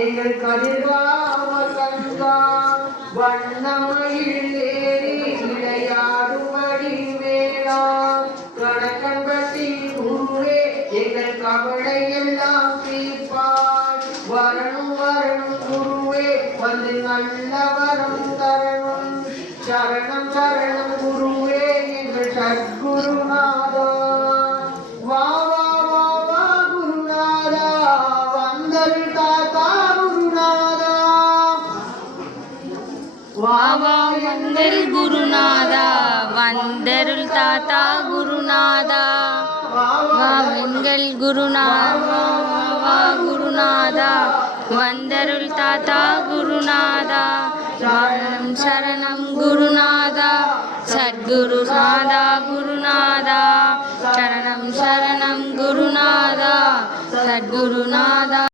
எங்கள் கதிர்காம கங்கா வண்ணமயில் ஏறி விளையாடும்படி வேளா கணக்கன்பட்டி ஊரே எங்கள் கவலை எல்லாம் தீர்ப்பார் வரணும் வரணும் குருவே வந்து நல்ல வரம் தரணும் சரணம் சரணம் குருவே எங்கள் சத்குருநாத വന്ദരു ഗുരുനാഥ വന്ദരുൾ താത്ത ഗുരുനാഥ വാവെങ്കൽ ഗുരുനാഥ ഗുരുനാഥ വന്ദരുൽ താത്ത ഗുരുനാഥ ശരണം ശരണം ഗുരുനാഥ സദ്ഗുരു നാഥ ഗുരുനാഥ ശരണം ശരണം ഗുരുനാഥ സദ്ഗുരുനാഥ